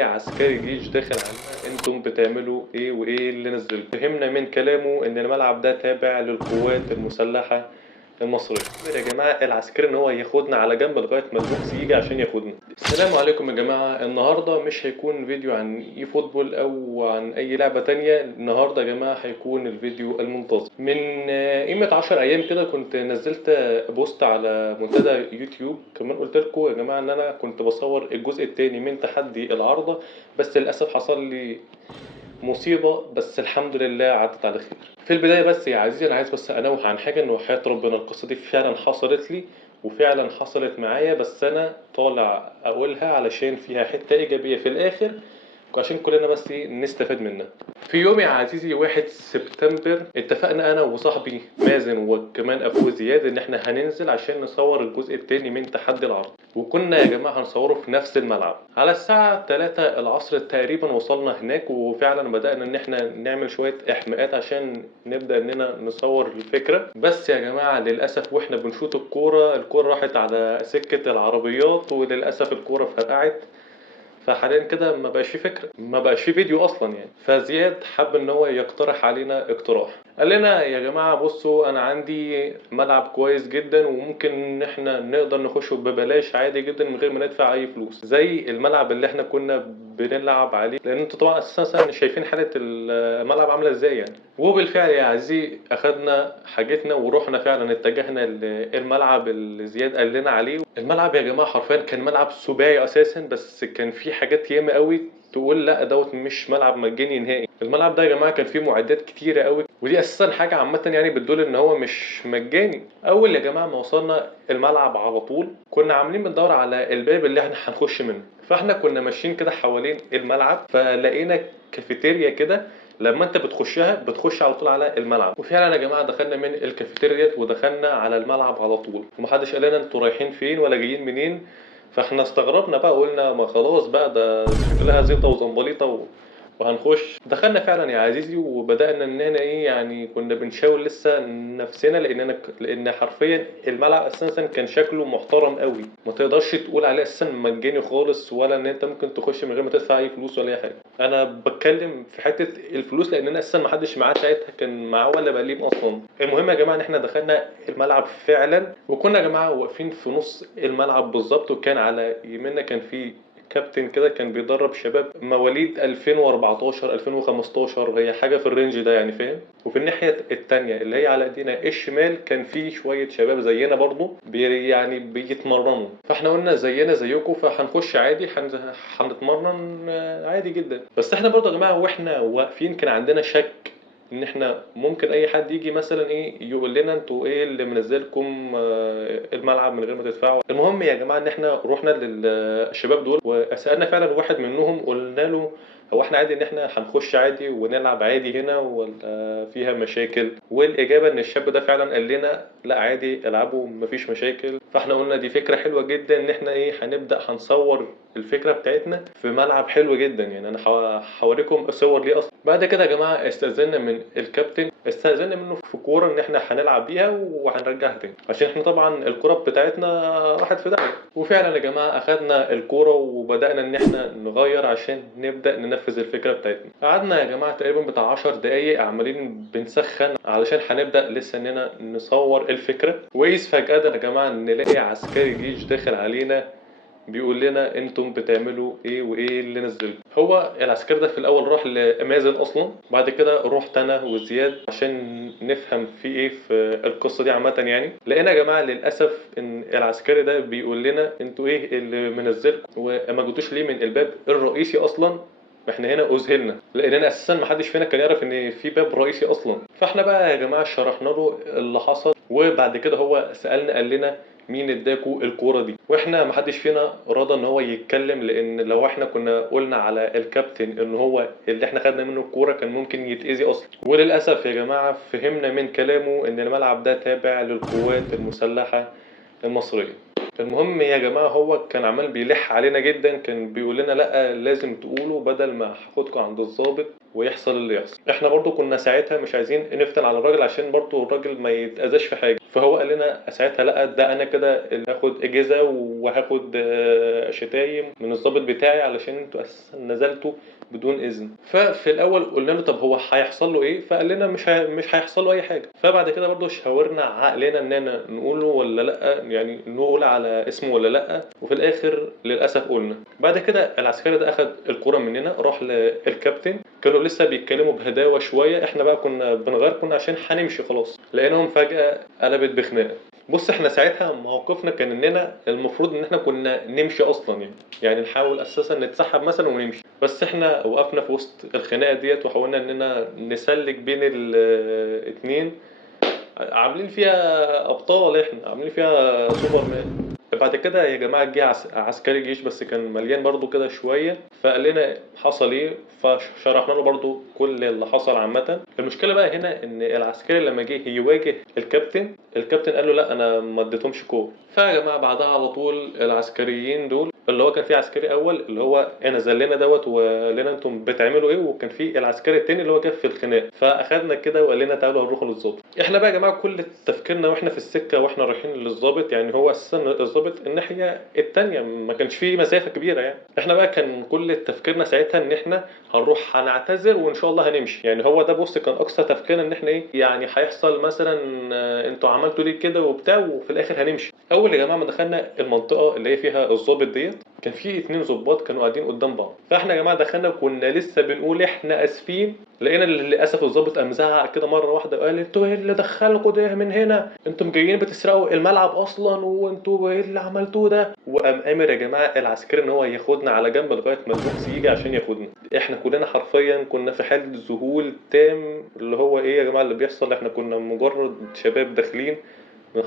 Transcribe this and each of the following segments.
نلاقي عسكري جيش داخل علينا، انتم بتعملوا ايه وايه اللي نزلكم؟ فهمنا من كلامه ان الملعب ده تابع للقوات المسلحة المصرية. يا جماعة العسكري ان هو ياخدنا على جنب لغاية ما البوكس يجي عشان ياخدنا. السلام عليكم يا جماعة. النهاردة مش هيكون فيديو عن اي فوتبول او عن اي لعبة تانية. النهاردة يا جماعة هيكون الفيديو المنتظر. من قيمة 10 ايام كده كنت نزلت بوست على منتدى يوتيوب، كمان قلت لكم يا جماعة ان انا كنت بصور الجزء التاني من تحدي العارضة، بس للأسف حصل لي مصيبة، بس الحمد لله عدت على خير. في البداية بس يا عزيزي أنا عايز بس أنوه عن حاجة، إنه وحياة ربنا القصة دي فعلا حصلت لي وفعلا حصلت معايا، بس أنا طالع أقولها علشان فيها حتة إيجابية في الآخر عشان كلنا بس نستفاد منها. في يوم يا عزيزي 1 سبتمبر اتفقنا انا وصاحبي مازن وكمان اخوه زياد ان احنا هننزل عشان نصور الجزء التاني من تحدي العرض، وكنا يا جماعة هنصوره في نفس الملعب. على الساعة 3 العصر تقريبا وصلنا هناك، وفعلا بدأنا ان احنا نعمل شوية احماءات عشان نبدأ اننا نصور الفكرة. بس يا جماعة للأسف واحنا بنشوط الكورة راحت على سكة العربيات، وللأسف الكورة فرقعت. فحاليا كده ما بقاش في فكره، ما بقاش في فيديو اصلا يعني. فزياد حب ان هو يقترح علينا اقتراح، قال لنا يا جماعه بصوا انا عندي ملعب كويس جدا وممكن ان احنا نقدر نخشه ببلاش عادي جدا من غير ما ندفع اي فلوس، زي الملعب اللي احنا كنا بنلعب عليه، لان انتوا طبعا اساسا شايفين حاله الملعب عامله ازاي يعني. وبالفعل يا عزيزي اخدنا حاجتنا ورحنا فعلا اتجهنا للملعب اللي زياد قال لنا عليه. الملعب يا جماعه حرفيا كان ملعب سباعي اساسا، بس كان فيه حاجات ياما قوي تقول لا دوت مش ملعب مجاني نهائي. الملعب ده يا جماعه كان فيه معدات كتيره قوي، ودي اساسا حاجه عامه يعني بتدل ان هو مش مجاني. اول يا جماعه ما وصلنا الملعب على طول كنا عاملين بندور على الباب اللي احنا هنخش منه، فاحنا كنا ماشيين كده حوالين الملعب فلقينا كافيتيريا كده، لما انت بتخشها بتخش على طول على الملعب. وفعلا يا جماعه دخلنا من الكافيتيريا ديت ودخلنا على الملعب على طول، ومحدش قال لنا انتوا رايحين فين ولا جايين منين. فاحنا استغربنا بقى، قلنا ما خلاص بقى ده شكلها زيطه وزنبليطه وهنخش. دخلنا فعلا يا عزيزي وبدأنا ان احنا ايه يعني كنا بنشاور لسه نفسنا، لان حرفيا الملعب اساسا كان شكله محترم قوي، ما تقدرش تقول عليه اساسا مجاني خالص، ولا ان انت ممكن تخش من غير ما تدفع اي فلوس ولا اي حاجه. انا بتكلم في حته الفلوس لان انا اساسا ما حدش معاه ساعتها كان معاه ولا بليم اصلا. المهم يا جماعه ان احنا دخلنا الملعب فعلا، وكنا يا جماعه واقفين في نص الملعب بالظبط، وكان على يميننا كان في كابتن كده كان بيدرب شباب مواليد 2014 2015، هي حاجه في الرينج ده يعني فاهم. وفي الناحيه التانية اللي هي على ايدينا الشمال كان في شويه شباب زينا برضو يعني بيتمرنوا. فاحنا قلنا زينا زيكم فهنخش عادي هنتمرن عادي جدا. بس احنا برضو يا جماعه واحنا واقفين كان عندنا شك ان احنا ممكن اي حد يجي مثلا ايه يقول لنا انتوا ايه اللي منزلكم الملعب من غير ما تدفعوا. المهم يا جماعه ان احنا رحنا للشباب دول وسالنا فعلا واحد منهم، قلنا له هو احنا عادي ان احنا هنخش عادي ونلعب عادي هنا ولا فيها مشاكل؟ والاجابه ان الشاب ده فعلا قال لنا لا عادي العبوا مفيش مشاكل. فاحنا قلنا دي فكره حلوه جدا ان احنا ايه هنبدا هنصور الفكره بتاعتنا في ملعب حلو جدا يعني. انا هوريكم صور ليه اصلا. بعد كده يا جماعه استاذنا من الكابتن، استاذنا منه في كوره ان احنا هنلعب بيها وهنرجعها تاني، عشان احنا طبعا الكوره بتاعتنا راحت في داهيه. وفعلا يا جماعه اخدنا الكوره وبدانا ان احنا نغير عشان نبدا ننفذ الفكره بتاعتنا. قعدنا يا جماعه تقريبا بتاع 10 دقايق عمالين بنسخن علشان هنبدا لسه اننا نصور الفكره. وإذ فجاه يا جماعه نلاقي عسكري جيش داخل علينا بيقول لنا انتم بتعملوا ايه وايه اللي نزلكم. هو العسكري ده في الاول راح لمازن اصلا، بعد كده رحت انا وزياد عشان نفهم في ايه في القصه دي عامه يعني. لقينا يا جماعه للاسف ان العسكري ده بيقول لنا انتوا ايه اللي منزلكم وما جيتوش ليه من الباب الرئيسي اصلا. احنا هنا اذهلنا لاننا اساسا ما حدش فينا كان يعرف ان في باب رئيسي اصلا. فاحنا بقى يا جماعه شرحنا له اللي حصل، وبعد كده هو سالنا قال لنا مين اداكوا الكوره دي، واحنا ما حدش فينا رضى ان هو يتكلم، لان لو احنا كنا قلنا على الكابتن ان هو اللي احنا خدنا منه الكوره كان ممكن يتاذي اصلا. وللاسف يا جماعه فهمنا من كلامه ان الملعب ده تابع للقوات المسلحه المصريه. المهم يا جماعه هو كان عمال بيلح علينا جدا، كان بيقول لنا لا لازم تقولوا بدل ما هاخدكم عند الضابط ويحصل اللي يحصل. احنا برضو كنا ساعتها مش عايزين نفتن على الراجل عشان برضو الراجل ما يتأذاش في حاجة، فهو قال لنا ساعتها لا ده انا كده اللي هاخد اجازة وهاخد شتايم من الضابط بتاعي علشان انتوا اساسا نزلتوا بدون اذن. ففي الاول قلنا له طب هو هيحصل له ايه، فقال لنا مش هيحصل له اي حاجه. فبعد كده برضو شاورنا عقلنا اننا نقول له ولا لا، يعني نقول على اسمه ولا لا، وفي الاخر للاسف قلنا. بعد كده العسكري ده اخد الكرة مننا راح للكابتن، كانوا لسه بيتكلموا بهداوه شويه، احنا بقى كنا بنغير كنا عشان هنمشي خلاص، لقيناهم فجاه قلبت بخناقه. بص احنا ساعتها موقفنا كان اننا المفروض ان احنا كنا نمشي اصلا، يعني نحاول اساسا نتسحب مثلا ونمشي، بس احنا وقفنا في وسط الخناقه ديت وحاولنا اننا نسلك بين الاتنين، عاملين فيها ابطال، احنا عاملين فيها سوبرمان. بعد كده يا جماعه جه عسكري جيش بس كان مليان برضو كده شويه، فقال لنا حصل ايه، فشرحنا له برضو كل اللي حصل. عامه المشكله بقى هنا ان العسكري لما جه يواجه الكابتن قال له لا انا ما اديتهمش كور. فيا جماعه بعدها على طول العسكريين دول اللي هو كان في عسكري اول اللي هو نزل لنا دوت وقال لنا انتم بتعملوا ايه، وكان في العسكري التاني اللي هو جه في الخناق، فاخدنا كده وقال لنا تعالوا هنروح للظابط. احنا بقى يا جماعه كل تفكيرنا واحنا في السكه واحنا رايحين للظابط، يعني هو اساسا الظابط الناحيه التانيه ما كانش فيه مسافه كبيره، يعني احنا بقى كان كل تفكيرنا ساعتها ان احنا هنروح هنعتذر وان شاء الله هنمشي، يعني هو ده بص كان اقصى تفكيرنا ان احنا ايه يعني هيحصل مثلا انتوا عملتوا ليه كده وبتاع وفي الاخر هنمشي. اول يا جماعه ما دخلنا المنطقه اللي هي فيها الظابط ديت كان في اتنين ظباط كانوا قاعدين قدام بعض، فاحنا يا جماعه دخلنا كنا لسه بنقول احنا اسفين، لقينا للاسف الظابط قام زعق كده مره واحده وقال انتوا ايه اللي دخلكوا ده من هنا، انتوا جايين بتسرقوا الملعب اصلا وانتوا ايه اللي عملتوه ده، وقام امر يا جماعه العسكري ان هو ياخدنا على جنب لغايه ما البوكس يجي عشان ياخدنا. احنا كلنا حرفيا كنا في حاله ذهول تام، اللي هو ايه يا جماعه اللي بيحصل، احنا كنا مجرد شباب داخلين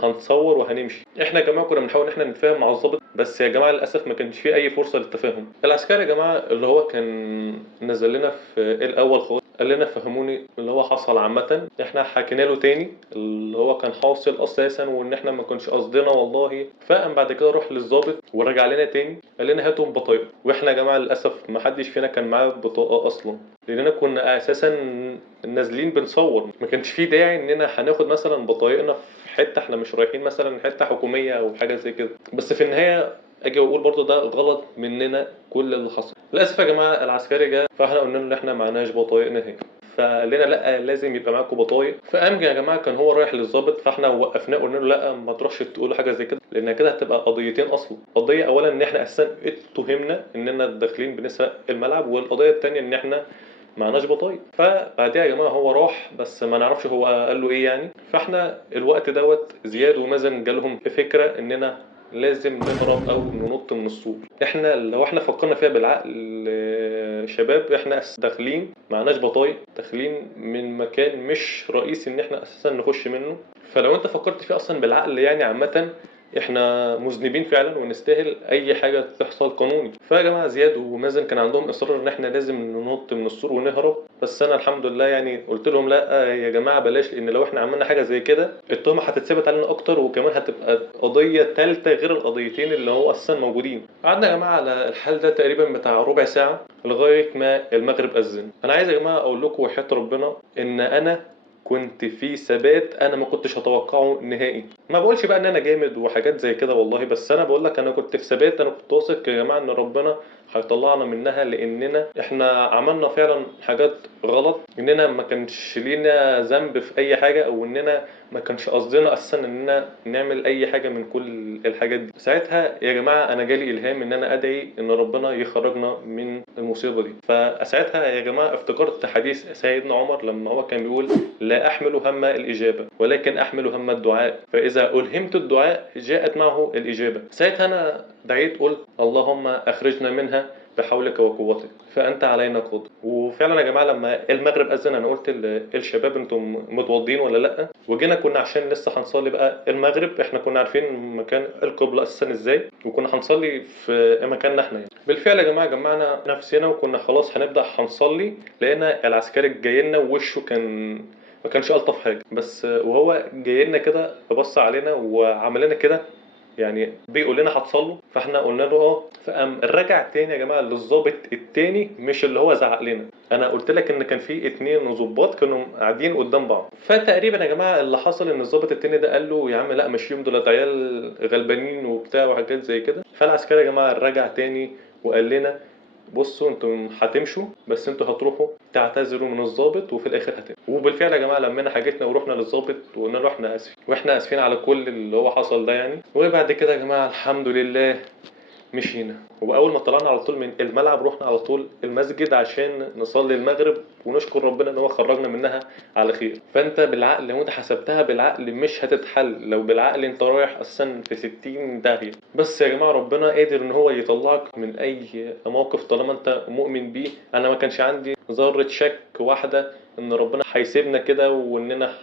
هنتصور وهنمشي. احنا يا جماعه كنا بنحاول ان احنا نتفاهم مع الضابط، بس يا جماعه للاسف ما كانش في اي فرصه للتفاهم. العسكري يا جماعه اللي هو كان نزل لنا في الاول خالص قال لنا فهموني اللي هو حصل. عامه احنا حكينا له تاني اللي هو كان حاصل اساسا وان احنا ما كناش قصدنا والله، فقام بعد كده روح للضابط ورجع لنا تاني قال لنا هاتوا بطايق، واحنا يا جماعه للاسف ما حدش فينا كان معاه بطاقه اصلا، لاننا كنا اساسا نازلين بنصور، ما كانش في داعي اننا هناخد مثلا بطايقنا في حته احنا مش رايحين مثلا حته حكوميه او حاجه زي كده. بس في النهايه اجي واقول برضو ده غلط مننا كل اللي حصل. للاسف يا جماعه العسكري جه فاحنا قلنا له ان احنا معناش بطايق نهائي، فقال لنا لا لازم يبقى معاكم بطايق. فقام يا جماعه كان هو رايح للظابط فاحنا وقفناه قلنا له لا ما تروحش تقول حاجه زي كده لان كده هتبقى قضيتين اصلا، قضيه اولا ان احنا اساسا اتهمنا اننا داخلين بنسرق الملعب، والقضيه الثانيه ان احنا معناش بطايق. فبعديها يا جماعه هو راح بس ما نعرفش هو قال له ايه يعني. فاحنا الوقت دوت زياد ومازن جالهم فكره اننا لازم نهرب او ننط من السور. احنا لو احنا فكرنا فيها بالعقل شباب احنا داخلين معناش بطايق، داخلين من مكان مش رئيسي ان احنا اساسا نخش منه، فلو انت فكرت فيه اصلا بالعقل يعني عامه احنا مذنبين فعلا ونستاهل اي حاجه تحصل قانوني. فيا جماعه زياد ومازن كان عندهم اصرار ان احنا لازم ننط من السور ونهرب، بس انا الحمد لله يعني قلت لهم لا يا جماعه بلاش، لان لو احنا عملنا حاجه زي كده التهمه هتتثبت علينا اكتر وكمان هتبقى قضيه ثالثه غير القضيتين اللي هو اساسا موجودين. قعدنا يا جماعه على الحال ده تقريبا بتاع ربع ساعه لغايه ما المغرب اذن. انا عايز يا جماعه اقول لكم وحياه ربنا ان انا كنت في ثبات انا ما كنتش اتوقعه نهائي. ما بقولش بقى ان انا جامد وحاجات زي كده والله، بس انا بقول لك انا كنت في ثبات، انا كنت واثق يا جماعه ان ربنا هيطلعنا منها، لاننا احنا عملنا فعلا حاجات غلط، اننا ما كانش لينا ذنب في اي حاجه او اننا ما كانش قصدنا اساسا اننا نعمل اي حاجه من كل الحاجات دي. ساعتها يا جماعه انا جالي الهام ان انا ادعي ان ربنا يخرجنا من المصيبه دي. فساعتها يا جماعه افتكرت حديث سيدنا عمر لما هو كان بيقول لا احمل هم الاجابه ولكن احمل هم الدعاء، فاذا الهمت الدعاء جاءت معه الاجابه. ساعتها انا دعيت قلت اللهم اخرجنا منها بحولك وقوتك فانت علينا قادر. وفعلا يا جماعه لما المغرب اذن انا قلت للشباب انتم متوضين ولا لا، وجينا كنا عشان لسه هنصلي بقى المغرب، احنا كنا عارفين مكان القبله اساسا ازاي وكنا هنصلي في مكاننا احنا يعني. بالفعل يا جماعه جمعنا نفسنا وكنا خلاص هنبدا هنصلي، لقينا العسكري جاي لنا ووشه كان ما كانش الطف حاجه، بس وهو جاي لنا كده بص علينا وعمل لنا كده يعني بيقول لنا هتصلوا، فاحنا قلنا له اه، فقام رجع تاني يا جماعه للظابط التاني، مش اللي هو زعق لنا. انا قلت لك ان كان في اتنين ظباط كانوا قاعدين قدام بعض، فتقريبا يا جماعه اللي حصل ان الظابط التاني ده قال له يا عم لا مشيهم، دول عيال غلبانين وبتاع وحاجات زي كده. فالعسكري يا جماعه رجع تاني وقال لنا بصوا انتم هتمشوا، بس انتوا هتروحوا تعتذروا من الضابط وفي الاخر هتمشوا. وبالفعل يا جماعه لمينا حاجتنا ورحنا للضابط وقلنا له احنا اسفين، واحنا اسفين على كل اللي هو حصل ده يعني. وبعد كده يا جماعه الحمد لله مشينا. واول ما طلعنا على طول من الملعب رحنا على طول المسجد عشان نصلي المغرب ونشكر ربنا ان هو خرجنا منها على خير. فانت بالعقل لو انت حسبتها بالعقل مش هتتحل، لو بالعقل انت رايح اساسا في 60 داهيه. بس يا جماعه ربنا قادر ان هو يطلعك من اي موقف طالما انت مؤمن بيه. انا ما كانش عندي ذره شك واحده ان ربنا هيسيبنا كده واننا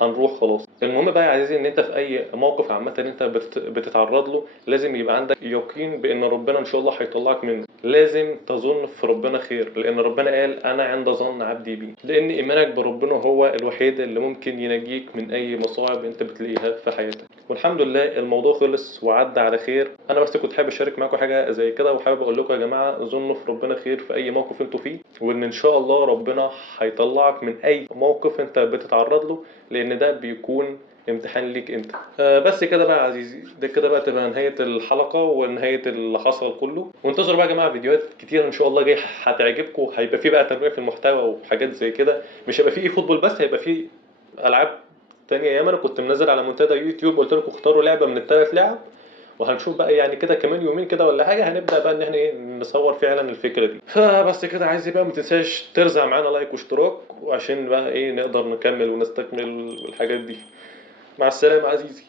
هنروح خلاص. المهم بقى يا عزيزي ان انت في اي موقف عامه انت بتتعرض له لازم يبقى عندك يقين بان ربنا ان شاء الله هيطلعك منه. لازم تظن في ربنا خير، لان ربنا قال انا عند ظن عبدي بي، لان ايمانك بربنا هو الوحيد اللي ممكن ينجيك من اي مصاعب انت بتلاقيها في حياتك. والحمد لله الموضوع خلص وعدى على خير. انا بس كنت حابب اشارك معاكم حاجه زي كده، وحابب اقول لكم يا جماعه ظنوا في ربنا خير في اي موقف انتوا فيه، وان ان شاء الله ربنا هيطلعك من اي موقف انت بتتعرض له، لان ده بيكون امتحان ليك انت. بس كده بقى يا عزيزي، ده كده بقى تبقى نهاية الحلقة ونهاية اللي حصل كله. وانتظروا بقى يا جماعة فيديوهات كتير ان شاء الله جاي هتعجبكم. هيبقى فيه بقى تنويع في المحتوى وحاجات زي كده، مش هيبقى فيه فوتبول بس، هيبقى فيه العاب تانية. ياما انا كنت منزل على منتدى يوتيوب قلت لكم اختاروا لعبة من الثلاث لعب، وهنشوف بقى يعني كده كمان يومين كده ولا حاجة هنبدأ بقى ان احنا ايه نصور فعلا الفكرة دي. فبس كده عايز بقى ما تنساش ترزع معانا لايك واشتراك، وعشان بقى ايه نقدر نكمل ونستكمل الحاجات دي. مع السلامة عزيزي.